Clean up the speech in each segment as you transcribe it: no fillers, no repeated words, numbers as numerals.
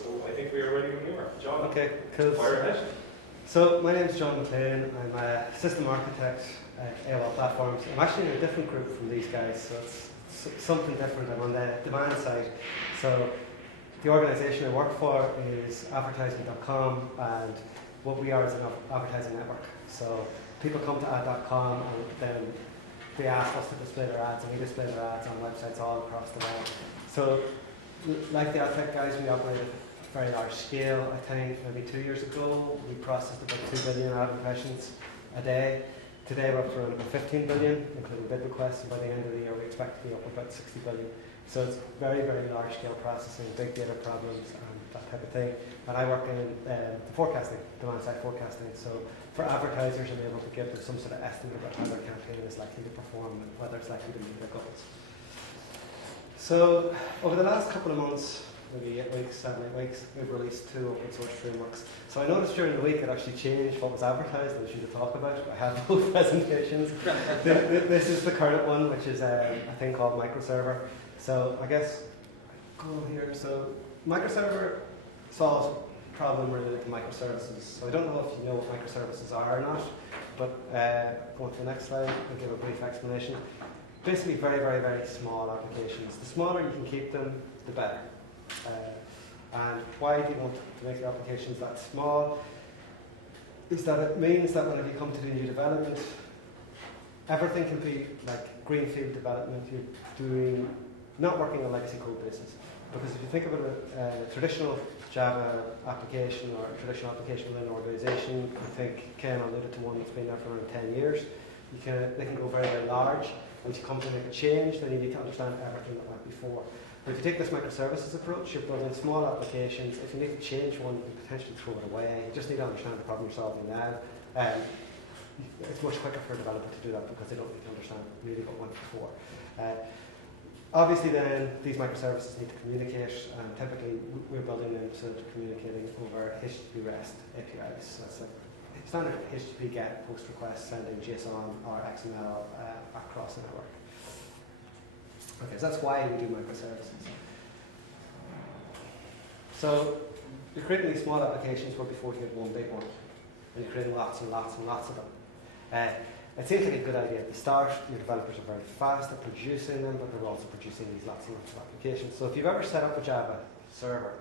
So I think we are ready when you are. John, Okay, cool. fire ahead. So my name is John McLean. I'm a system architect at AOL Platforms. I'm actually in a different group from these guys, so it's something different. I'm on the demand side. So the organisation I work for is advertising.com, and what we are is an advertising network. So people come to ad.com and then they ask us to display their ads, and we display their ads on websites all across the world. So like the ad tech guys, we operate at a very large scale. I think maybe 2 years ago we processed about 2 billion ad impressions a day. Today we're up to around about 15 billion, including bid requests, and by the end of the year we expect to be up about 60 billion. So it's very, very large scale processing, big data problems and that type of thing. And I work in forecasting, demand side forecasting. So for advertisers, I'm able to give them some sort of estimate about how their campaign is likely to perform and whether it's likely to meet their goals. So over the last couple of months, maybe 8 weeks, 7, 8 weeks, we've released 2 open source frameworks. So I noticed during the week it actually changed what was advertised and was due to talk about. I have both presentations. This is the current one, which is a thing called Microserver. So I guess, go here. So Microserver solves a problem related to microservices. So I don't know if you know what microservices are or not, but go on to the next slide and give a brief explanation. Basically very, very, very small applications. The smaller you can keep them, the better. And why do you want to make your applications that small? Is that it means that whenever you come to do new development, everything can be like greenfield development. You're not working on legacy code bases. Because if you think about a traditional Java application or a traditional application within an organization, I think Ken alluded to one that's been there for around 10 years. They can go very, very large. Once you come to make a change, then you need to understand everything that went before. But if you take this microservices approach, you're building small applications. If you need to change one, you can potentially throw it away. You just need to understand the problem you're solving now. It's much quicker for a developer to do that because they don't need to understand really what went before. Obviously then, these microservices need to communicate, and typically we're building them so they're communicating over HTTP REST APIs. So that's like standard HTTP GET, POST request, sending JSON or XML across the network. Okay, so that's why we do microservices. So you're creating these small applications where before you had one big one, and you're creating lots and lots and lots of them. It seems like a good idea at the start. Your developers are very fast at producing them, but they're also producing these lots and lots of applications. So if you've ever set up a Java server,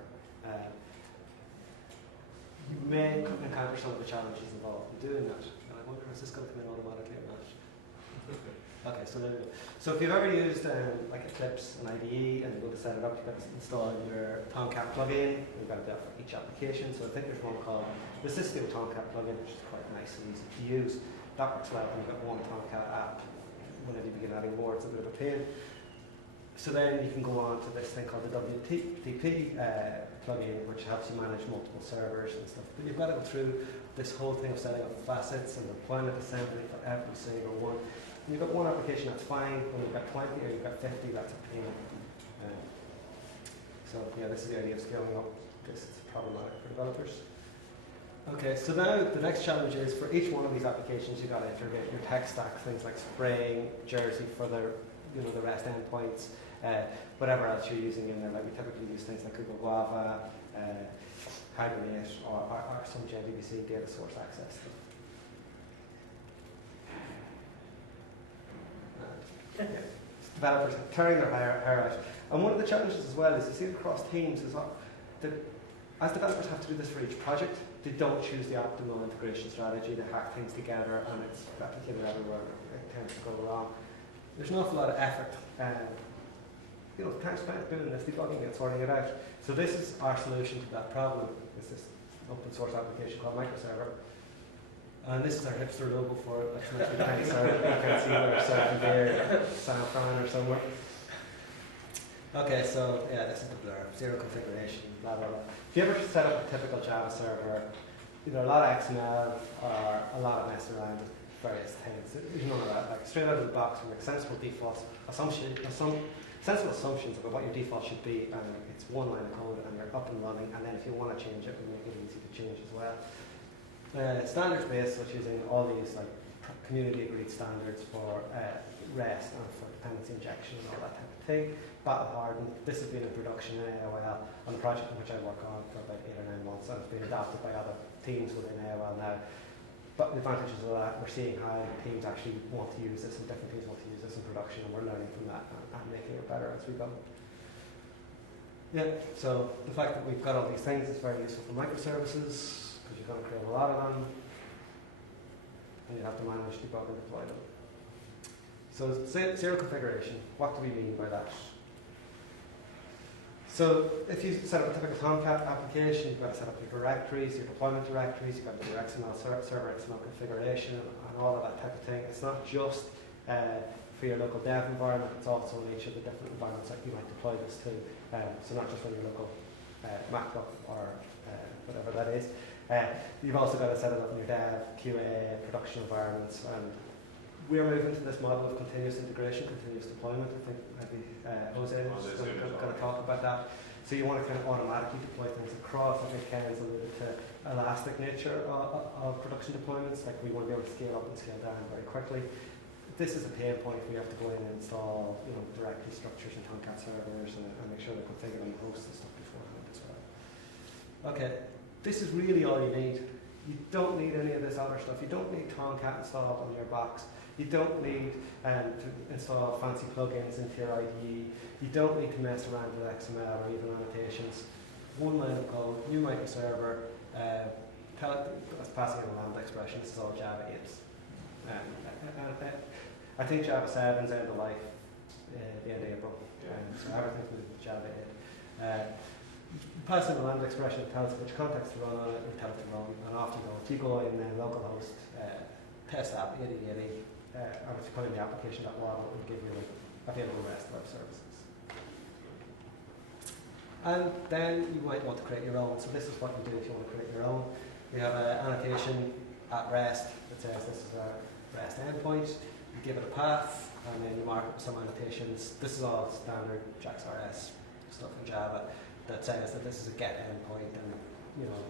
you may encounter some of the challenges involved in doing that. And I wonder, is this going to come in automatically or not? Okay, so there we go. So if you've ever used like Eclipse and IDE and you go to set it up, you've got to install your Tomcat plugin. You've got to do that for each application. So I think there's one called the System Tomcat plugin, which is quite nice and easy to use. That works well when you've got one Tomcat app. Whenever you begin adding more, it's a bit of a pain. So then you can go on to this thing called the WTP plugin, which helps you manage multiple servers and stuff. But you've got to go through this whole thing of setting up facets and deployment assembly for every single one. When you've got one application, that's fine. When you've got 20 or you've got 50, that's a pain. So yeah, this is the idea of scaling up. This is problematic for developers. Okay, so now the next challenge is for each one of these applications, you've got to integrate your tech stack, things like Spring, Jersey for the REST endpoints, whatever else you're using in there. Like we typically use things like Google Guava, Hibernate, or some JDBC data source access stuff. Developers are tearing their hair out. And one of the challenges as well is you see it across teams is that as developers have to do this for each project, they don't choose the optimal integration strategy. They hack things together and it's replicated everywhere. It tends to go wrong. There's an awful lot of effort. Time spent doing this, debugging it, sorting it out. So this is our solution to that problem. It's this open source application called Microserver. And this is our hipster logo for it. You can't see where it's there, San Fran or somewhere. Okay, so yeah, this is the blur. Zero configuration, blah, blah, blah. If you ever set up a typical Java server, a lot of XML or a lot of messing around with various things. There's none of that. Like straight out of the box, we make sensible defaults, sensible assumptions about what your default should be, and it's one line of code, and you're up and running. And then if you want to change it, we make it easy to change as well. Standards based, which using all these like community agreed standards for REST and for dependency injection and all that type of thing. Battle hardened. This has been in production in AOL on the project in which I work on for about 8 or 9 months, and it's been adopted by other teams within AOL now. But the advantages of that, we're seeing how teams actually want to use this, and different teams want to use this in production, and we're learning from that and making it better as we go. Yeah, so the fact that we've got all these things is very useful for microservices, because you're going to create a lot of them, and you have to manage, debug, and deploy them. So zero configuration, what do we mean by that? So if you set up a typical Tomcat application, you've got to set up your directories, your deployment directories, you've got to do your XML server, XML configuration, and all of that type of thing. It's not just for your local dev environment, it's also in each of the different environments that you might deploy this to. So not just on your local MacBook or whatever that is. You've also got to set it up in your dev, QA, production environments, and we're moving to this model of continuous integration, continuous deployment. I think maybe Jose is going to talk about that. So you want to kind of automatically deploy things across. I think Ken's alluded to elastic nature of production deployments. Like we want to be able to scale up and scale down very quickly. This is a pain point. We have to go in and install, directory structures and Tomcat servers and make sure they're configured on the host and stuff beforehand as well. Okay, this is really all you need. You don't need any of this other stuff. You don't need Tomcat installed on your box. You don't need to install fancy plugins into your IDE. You don't need to mess around with XML or even annotations. One line of code, new microserver, that's passing in a Lambda expression. This is all Java 8s. I think Java 7's end of life the end of April. So everything's moved to Java 8. Pass in a Lambda expression, it tells which context to run on it, and tell it to run, and off you go. If you go in localhost test app 8080, and if you put in the application.log, it will give you available REST web services. And then you might want to create your own. So this is what you do if you want to create your own. We have an annotation at REST that says this is a REST endpoint. You give it a path, and then you mark it with some annotations. This is all standard JAX-RS stuff in Java that says that this is a get endpoint, and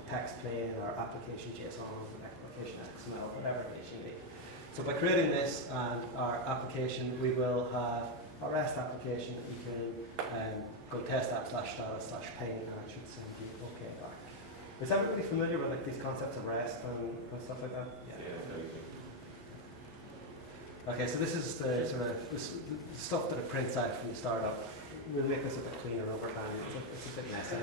text plain or application JSON, application XML, whatever it is you need. So by creating this and our application, we will have a REST application that you can go test app/status/ping, and it should send you OK back. Is everybody familiar with these concepts of REST and stuff like that? Yeah, very good. Okay, so this is the sort of the stuff that it prints out from the startup. We'll make this a bit cleaner over time. It's a bit messy.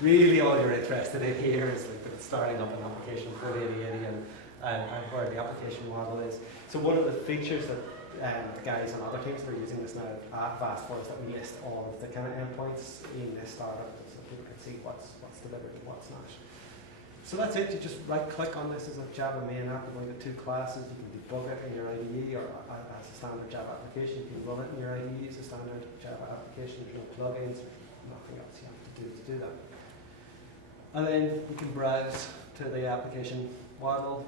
Really, all you're interested in here is starting up an application with 8080 and where the application model is. So one of the features that the guys on other teams that are using this now at Vast for is that we list all of the kind of endpoints in this startup, so people can see what's delivered and what's not. So that's it. You just right-click on this as a Java main app. You're going to get 2 classes. You can debug it in your IDE or as a standard Java application. You can run it in your IDE as a standard Java application. There's no plugins, nothing else you have to do that. And then you can browse to the application model.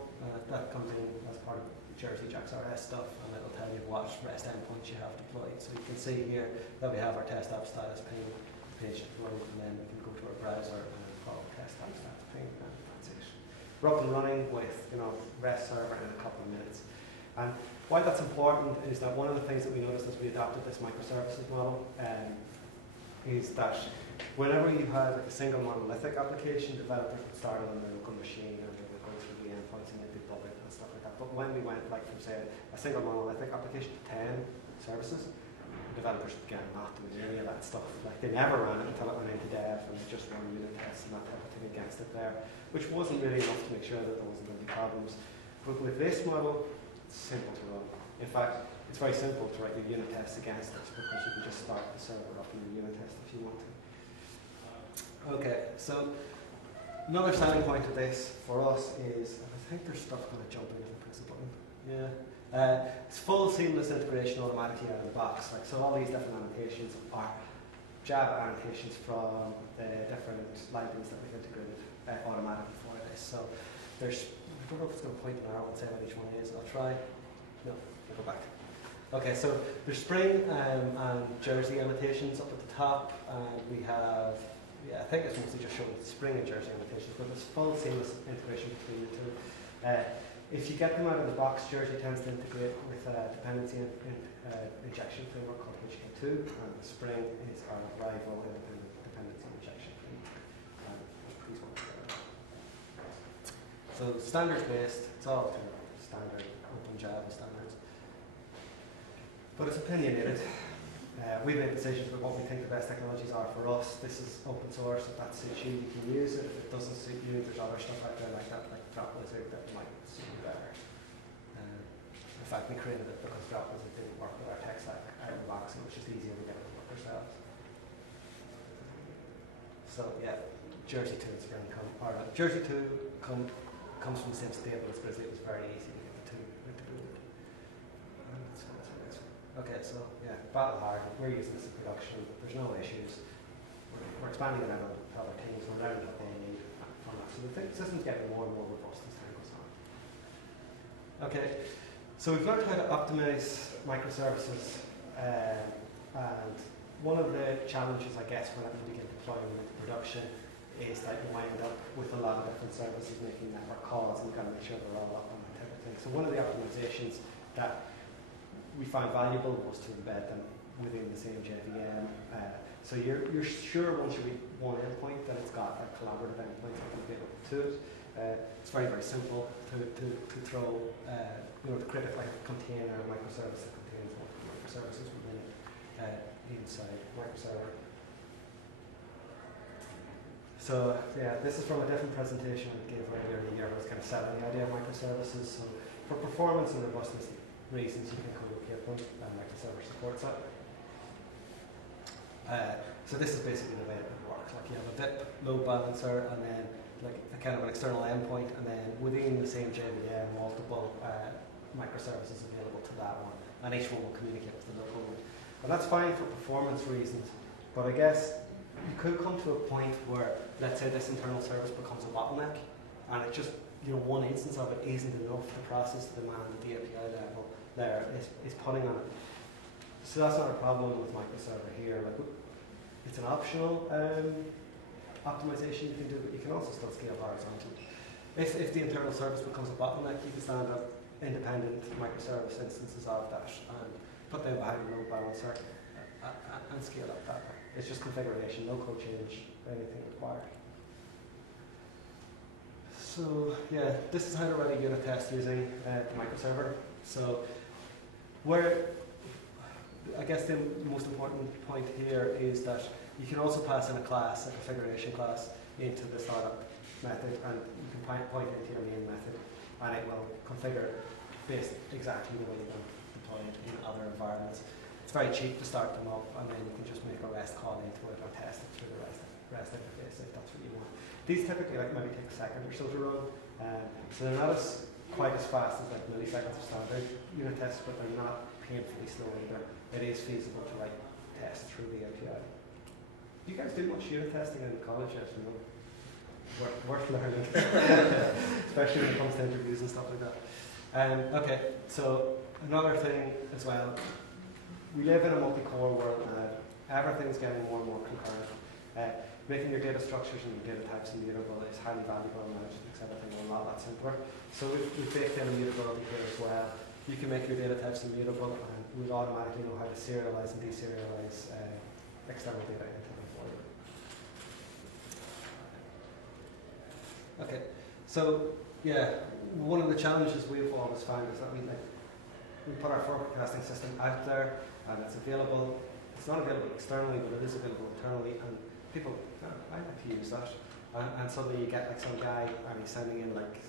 That comes in as part of Jersey JAX-RS stuff, and it'll tell you what REST endpoints you have deployed. So you can see here that we have our test app status ping page deployed, and then we can go to our browser and follow test app status ping. We're up and running with REST server in a couple of minutes. And why that's important is that one of the things that we noticed as we adopted this microservices model is that whenever you have a single monolithic application, developers would start on their local machine and they would go through the endpoints and they debug it and stuff like that. But when we went from say a single monolithic application to 10 services, developers began not doing any of that stuff. Like they never ran it until it went into dev, and they just ran unit tests and that type of thing against it there, which wasn't really enough to make sure that there wasn't going to be problems. But with this model, it's simple to run. In fact, it's very simple to write your unit tests against it because you can just start the server up in your unit test if you want to. Okay, so another selling point of this for us is, I think there's stuff going to jump in if I press a button. Yeah. It's full seamless integration automatically out of the box. So all these different annotations are Java annotations from the different libraries that we've integrated automatically for this. So there's, I don't know if it's going to point an arrow and say what each one is. I'll try. No, I'll go back. Okay, so there's Spring and Jersey annotations up at the top, and we have, I think it's mostly just showing Spring and Jersey annotations, but there's full seamless integration between the two. If you get them out of the box, Jersey tends to integrate with a dependency injection framework called HK2, and the Spring is our rival in dependency injection framework. So standards based, it's all kind of standard open Java standards. But it's opinionated. We made decisions about what we think the best technologies are for us. This is open source. If that suits you, you can use it. If it doesn't suit you, there's other stuff out there like that, like Dropwizard, that might suit you better. In fact, we created it because Dropwizard didn't work with our tech stack out of the box, and it was just easier to get it to work ourselves. So yeah, Jersey 2 and Spring Jersey 2 comes from the same stable as Grizzly. It was very easy to get the two integrated. Okay, so yeah, battle hard. We're using this in production. There's no issues. We're expanding it out on other things. We're learning what they need from that. So the system's getting more and more robust as time goes on. Okay, so we've learned how to optimize microservices, and one of the challenges, I guess, when you begin deploying them into production is that you wind up with a lot of different services making network calls, and you've got to make sure they're all up on that type of thing. So one of the optimizations that we found valuable was to embed them within the same JVM. So you're sure once you read one endpoint that it's got a collaborative endpoint that can be able to it. It's very, very simple to throw, to create like a container, a microservice that contains multiple microservices within it inside MicroServer. So yeah, this is from a different presentation I gave earlier in the year. I was kind of selling the idea of microservices. So for performance and robustness reasons, you can co-locate them, and MicroServer supports that. So this is basically the way it works. Like you have a dip load balancer, and then like a kind of an external endpoint, and then within the same JVM, multiple microservices available to that one, and each one will communicate with the local one. And that's fine for performance reasons, but I guess you could come to a point where, let's say, this internal service becomes a bottleneck, and it just, one instance of it isn't enough to process the demand at the API level there is putting on it. So that's not a problem with MicroServer here. Like, it's an optional optimization you can do, but you can also still scale horizontally. If the internal service becomes a bottleneck, you can stand up independent microservice instances of that and put them behind the load balancer and scale up that way. It's just configuration, no code change, anything required. So yeah, this is how to write a unit test using the MicroServer. So I guess the most important point here is that you can also pass in a class, a configuration class, into the startup method, and you can point into your main method, and it will configure based exactly the way you want to deploy it in other environments. It's very cheap to start them up, and then you can just make a REST call into it and test it through the REST interface if that's what you want. These typically maybe take a second or so to run, so they're not quite as fast as like milliseconds of standard unit tests, but they're not painfully slow either. It is feasible to write tests through the API. Do you guys do much unit testing in college? Yes, worth learning, especially when it comes to interviews and stuff like that. Okay, so another thing as well, we live in a multi-core world now. Everything's getting more and more concurrent. Making your data structures and your data types immutable is highly valuable and it makes everything a lot simpler. So we've baked in immutability here as well. You can make your data types immutable, and we'll automatically know how to serialize and deserialize external data into them for you. Okay, so yeah, one of the challenges we've always found is that we put our forecasting system out there, and it's available. It's not available externally, but it is available internally, and people, I like to use that. And suddenly you get like some guy, and he's sending in like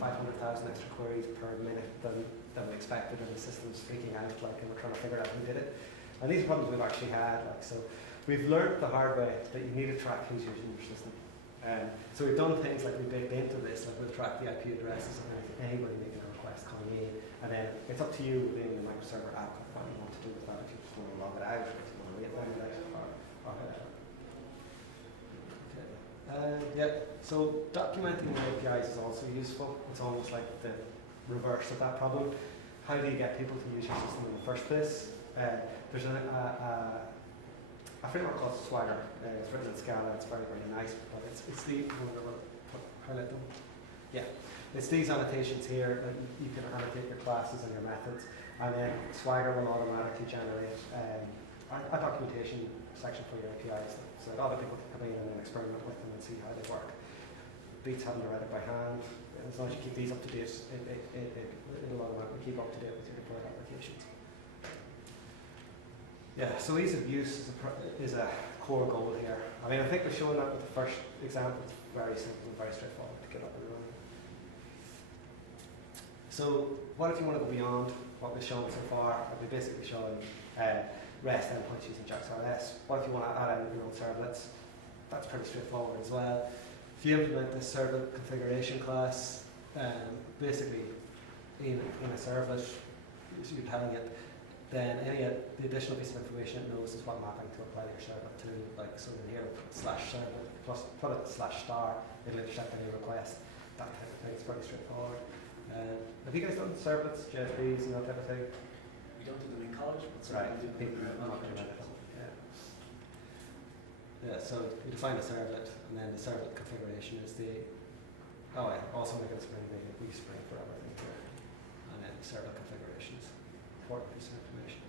500,000 extra queries per minute than we expected, and the system's freaking out, like, and we're trying to figure out who did it. And these are problems we've actually had, like, so we've learned the hard way that you need to track who's using your system. So we've done things like we baked into this, like we'll track the IP addresses of anybody making a request coming in, and then it's up to you within the MicroServer app what you want to do with that, if you just want to log it out, or if you want to wait down it, or whatever. Yeah, so documenting the APIs is also useful. It's almost like the reverse of that problem. How do you get people to use your system in the first place? There's a framework called Swagger. It's written in Scala. It's very, very nice, but it's the highlight them. Yeah. It's these annotations here that you can annotate your classes and your methods, and then Swagger will automatically generate a documentation section for your APIs. So other people can come in and experiment with them and see how they work. Beats having to write it by hand. As long as you keep these up to date, it'll automatically keep up to date with your deployed applications. Yeah, so ease of use is a core goal here. I mean, I think we're showing that with the first example. It's very simple and very straightforward to get up and running. So what if you want to go beyond what we've shown so far? We've basically shown REST endpoints using JAX-RS. What if you want to add in your own servlets? That's pretty straightforward as well. If you implement this servlet configuration class, basically in a servlet, so you're telling it, then the additional piece of information it knows is what mapping to apply to your servlet to. Like, so in here, /servlet plus put it /*, it'll intercept any request. That type of thing is pretty straightforward. Have you guys done servlets, JSPs, and that type of thing? We don't do them in college, but Right. certainly do them in undergraduate. Yeah, so you define a servlet, and then the servlet configuration is also make it Spring native, we Spring for everything here. And then the servlet configuration is important piece of information.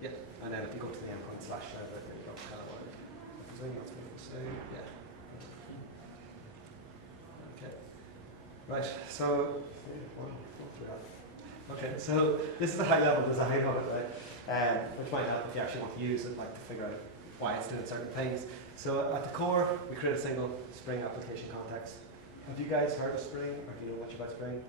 Yeah, and then if you go to the endpoint /servlet, there you go, kind of what it is. Anything else we need to say? Yeah. Okay. Right, so, okay, so this is the high level design of it, right? Which might help if you actually want to use it, like to figure out why it's doing certain things. So at the core, we create a single Spring application context. Have you guys heard of Spring, or do you know much about Spring?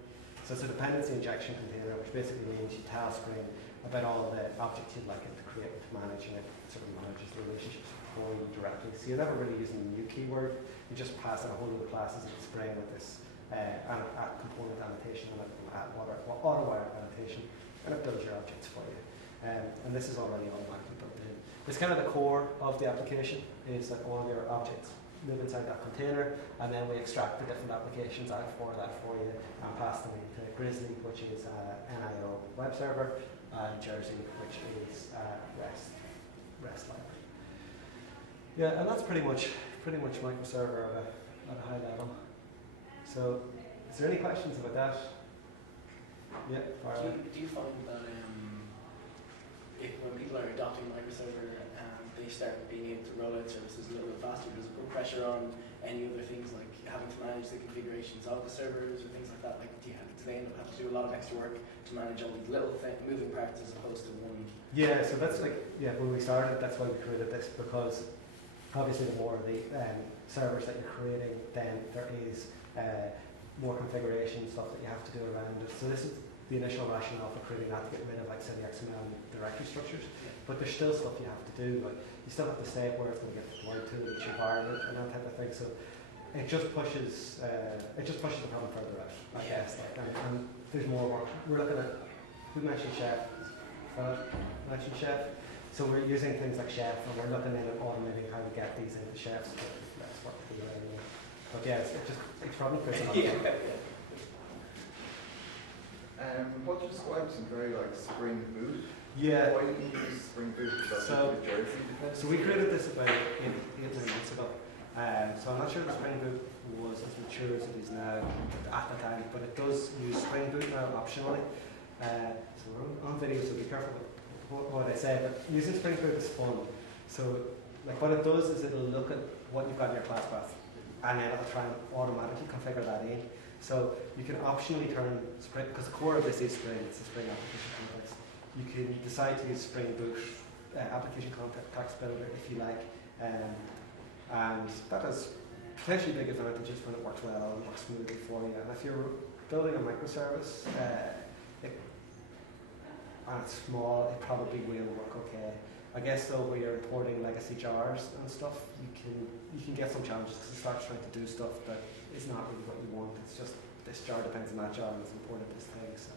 So it's a dependency injection container, which basically means you tell Spring about all the objects you'd like it to create and to manage, and it sort of manages the relationships for you directly. So you're never really using a new keyword, you just pass in a whole load of classes into Spring with this component annotation and auto-wire annotation, and it builds your objects for you. And this is already automatically built in. It's kind of the core of the application, is that all your objects live inside that container, and then we extract the different applications out for you and pass them into Grizzly, which is NIO webserver, and Jersey, which is REST library. Yeah, and that's pretty much microserver at a high level. So, is there any questions about that? Yeah, Do you find that when people are adopting microserver, they start being able to roll out services a little bit faster? Does it put pressure on any other things like having to manage the configurations of the servers or things like that? Like, do they end up having to do a lot of extra work to manage all these little moving parts as opposed to one? Yeah, so that's when we started, that's why we created this, because obviously the more the servers that you're creating, then there is more configuration stuff that you have to do around it. So this is the initial rationale for creating that, to get rid of like say the XML and directory structures. But there's still stuff you have to do. Like you still have to say where it's going to get deployed to each environment and that type of thing. So it just pushes the problem further out, I guess. Like, and there's more work. We're looking at, who mentioned Chef? Mentioned Chef. So we're using things like Chef, and we're looking in and automating how to get these into Chefs. That's what we do anyway. But yeah, it's probably pretty much. What you described some very like Spring Boot. Yeah. Why didn't you use Spring Boot? So we created this about 8 months ago. So I'm not sure if Spring Boot was as mature as it is now at the time, but it does use Spring Boot now optionally. So we're on video, so be careful with what I say, but using Spring Boot is fun. So like what it does is it'll look at what you've got in your class path, and then it'll try and automatically configure that in. So you can optionally turn Spring, because the core of this is Spring, it's a Spring application context. You can decide to use Spring Boot application context builder if you like, and that has potentially big advantages when it works well and works smoothly for you. And if you're building a microservice and it's small, it probably will work okay. I guess though, where you're importing legacy jars and stuff, you can get some challenges because it starts trying to do stuff that is not really what you want. It's just this jar depends on that jar and it's imported this thing. So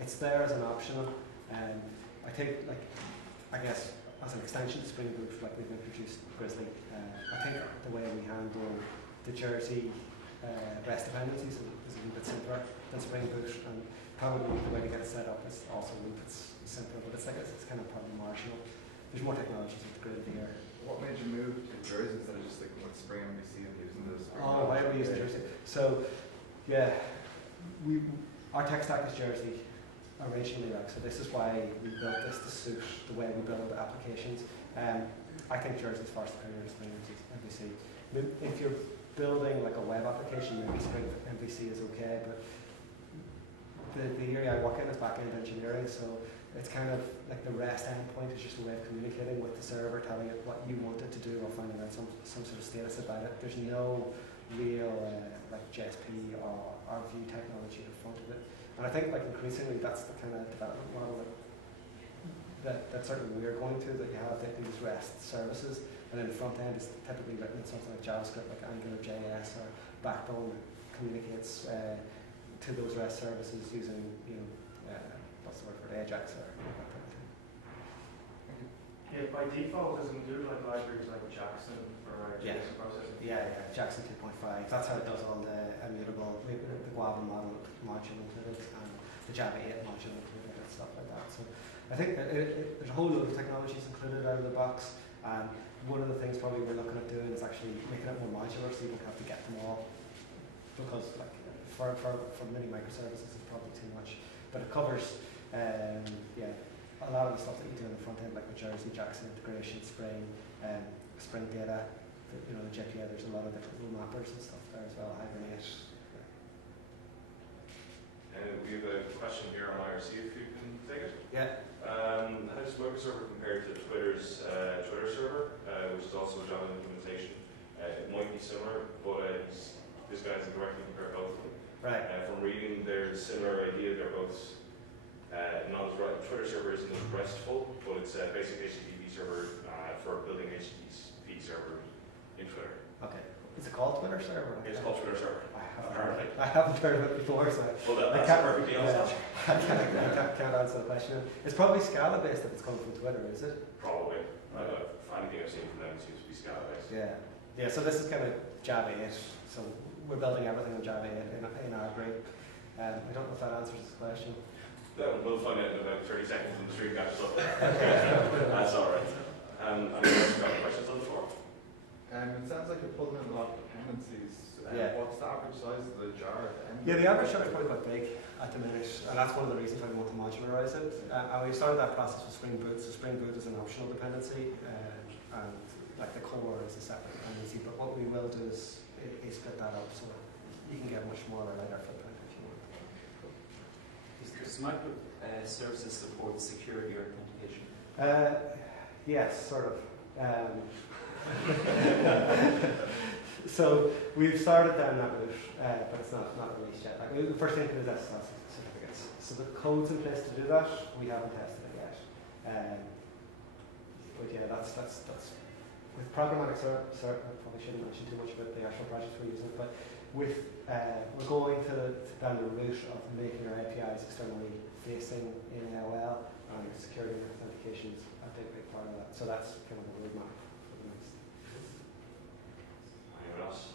it's there as an optional. I think, like, I guess as an extension to Spring Boot, like we've introduced Grizzly. I think the way we handle the Jersey REST dependencies is a little bit simpler than Spring Boot, and probably the way to get it set up is also a little bit simpler, but it's kind of probably marginal. There's more technologies with the grid here what made you move to Jersey instead of just sticking with Spring MVC and using the Spring? Oh, why are we using Jersey? So, yeah, our tech stack is Jersey originally, like, so this is why we built this to suit the way we build applications. I think Jersey's far superior to Spring MVC. If you're building like a web application, maybe Spring MVC is okay, but the area I work in is back-end engineering, so it's kind of like the REST endpoint is just a way of communicating with the server, telling it what you want it to do or finding out some sort of status about it. There's no real like JSP or view technology in front of it. And I think like increasingly that's the kind of development model that certainly we're going to, that you have these REST services, and then the front end is typically written in something like JavaScript, like AngularJS or Backbone, that communicates to those REST services using, what's the word for it, Ajax or that kind of thing. Yeah, by default, does it include like libraries like Jackson for JSON processing? Yeah, Jackson 2.5. That's how it does all the immutable, the Guava module included, and the Java 8 module included, and stuff like that. So I think that there's a whole load of technologies included out of the box. And one of the things probably we're looking at doing is actually making it more modular, so you don't have to get them all. Because like for many microservices, it's probably too much. But it covers, a lot of the stuff that you do on the front end, like with Jersey, Jackson integration, Spring, Spring Data, the JPA. There's a lot of different rule mappers and stuff there as well. Hibernate. We have a question here on IRC, if you can take it. Yeah. How does MicroServer compare to Twitter's Twitter server, which is also a Java implementation? It might be similar, but this guy doesn't directly compare both of them. Right. From reading, there's a similar idea. They're both not as right. Twitter server isn't as RESTful, but it's a basic HTTP server for building HTTP server in Twitter. Okay. Is it called Twitter server? It's called Twitter server. I haven't heard of it before, so Well, that's perfectly honest. I can't answer the question. It's probably Scala based if it's coming from Twitter, is it? Probably. Anything I've seen from them seems to be Scala based. Yeah. So this is kind of Java 8. So we're building everything on Java 8 in our group. I don't know if that answers this question. We'll find out in about 30 seconds when the stream catches up. That's all right. Anyone else got questions on the floor? It sounds like you're pulling in a lot of dependencies. Yeah. What's the average size of the jar? Yeah, the average jar is probably quite big at the minute, and that's one of the reasons why we want to modularize it. And we started that process with Spring Boot. So Spring Boot is an optional dependency, and like the core is a separate dependency. But what we will do is split that up so that you can get much more or lighter footprint if you want. Does microservices support security or authentication? Yes, sort of. So we've started down that route, but it's not released yet. Like, the first thing to do is SSL certificates. So the code's in place to do that. We haven't tested it yet. But yeah, that's with programmatic cert. I probably shouldn't mention too much about the actual projects we're using, but with we're going down the route of making our APIs externally facing in AOL, and security and authentication is a big part of that. So that's kind of the roadmap for the next. Anyone else?